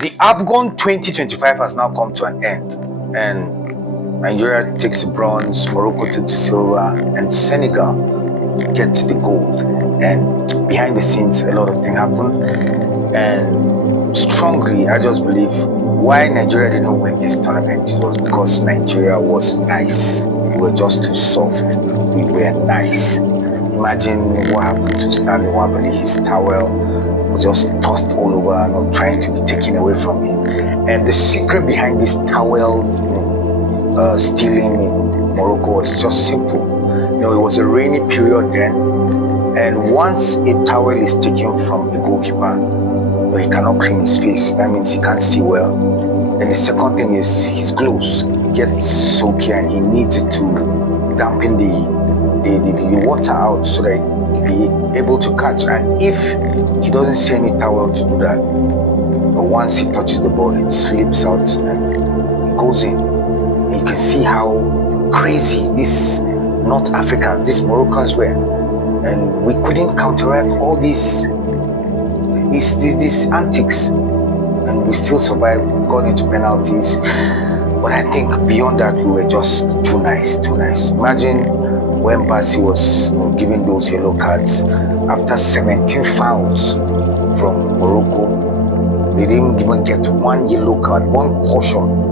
The Afcon 2025 has now come to an end, and Nigeria takes the bronze, Morocco takes the silver, and Senegal gets the gold. And behind the scenes, a lot of things happen. And strongly, I just believe why Nigeria didn't win this tournament was because Nigeria was nice. We were just too soft. We were nice. Imagine what happened to Stanley Wabali. His towel was just tossed all over and trying to be taken away from him. And the secret behind this towel stealing in Morocco was just simple. It was a rainy period then, and once a towel is taken from a goalkeeper, he cannot clean his face. That means he can't see well. And the second thing is his clothes get soaky, and he needs it to dampen the water out so that he be able to catch. And if he doesn't see any towel to do that, but once he touches the ball, it slips out and it goes in. And you can see how crazy these North Africans, these Moroccans were, and we couldn't counteract all these antics, and we still survived, got into penalties. But I think beyond that, we were just too nice. Imagine when Bassi was giving those yellow cards after 17 fouls from Morocco. They didn't even get one yellow card, one caution.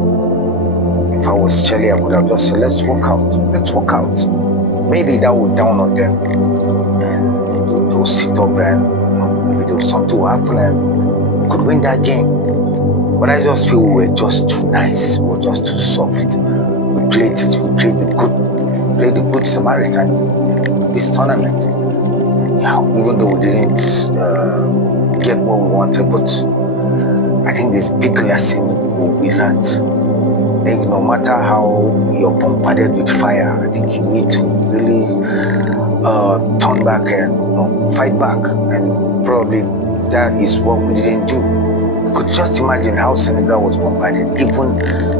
If I was Chile, I could have just said, let's walk out. Maybe that would down on them, and they'll sit up, and maybe there was something will happen and we could win that game. But I just feel we were just too nice. We were just too soft. We played the good Samaritan this tournament. Yeah, even though we didn't get what we wanted, but I think this big lesson we learned. I think no matter how you're bombarded with fire, I think you need to really turn back and fight back. And probably that is what we didn't do. You could just imagine how Senegal was bombarded. Even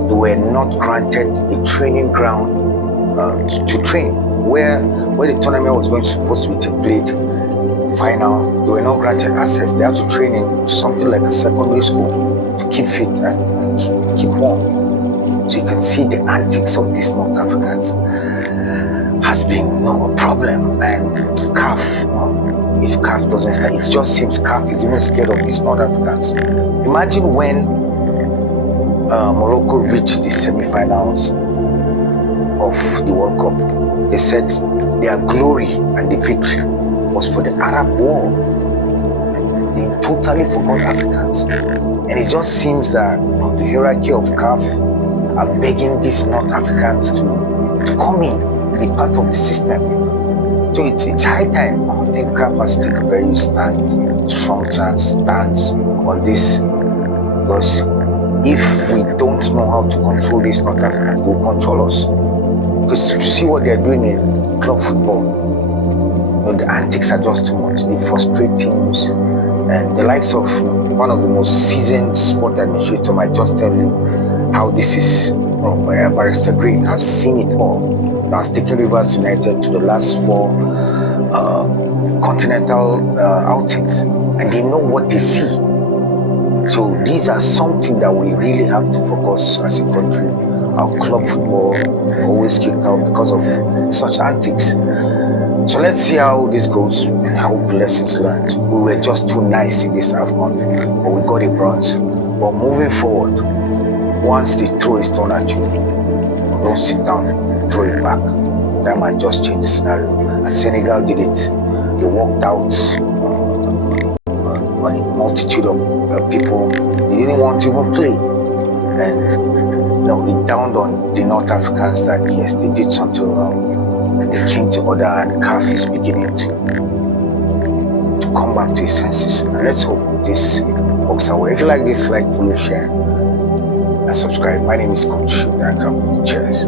they were not granted a training ground to train, where the tournament was supposed to be played final. They were not granted access. They had to train in something like a secondary school to keep fit and keep warm. So you can see the antics of these North Africans has been a problem. And CAF, if CAF doesn't start, it just seems CAF is even scared of these North Africans. Imagine when Morocco reached the semi-finals of the World Cup. They said their glory and the victory was for the Arab war. And they totally forgot Africans. And it just seems that the hierarchy of CAF are begging these North Africans to come in and be part of the system. So it's high time. I think CAF has to take a very strong stance on this, because if we don't know how to control these North Africans, they will control us. Because you see what they're doing in club football. The antics are just too much. They frustrate teams, and the likes of one of the most seasoned sport administrators might just tell you how this is. Barrister Green has seen it all. Has taken Rivers United to the last 4 continental outings, and they know what they see. So these are something that we really have to focus as a country. Our club football always kicked out because of such antics. So let's see how this goes and how lessons learned. We were just too nice in this Afcon, but we got a bronze. But moving forward, once the throw is thrown at you, don't sit down, throw it back. That might just change the scenario. And Senegal did it. They walked out on a multitude of people. They didn't want to even play. And it dawned on the North Africans that yes, they did something wrong, and they came to order, and CAF is beginning to come back to his senses. And let's hope this works out well. If you like this, follow, share, and subscribe. My name is Coach Shudan. Cheers.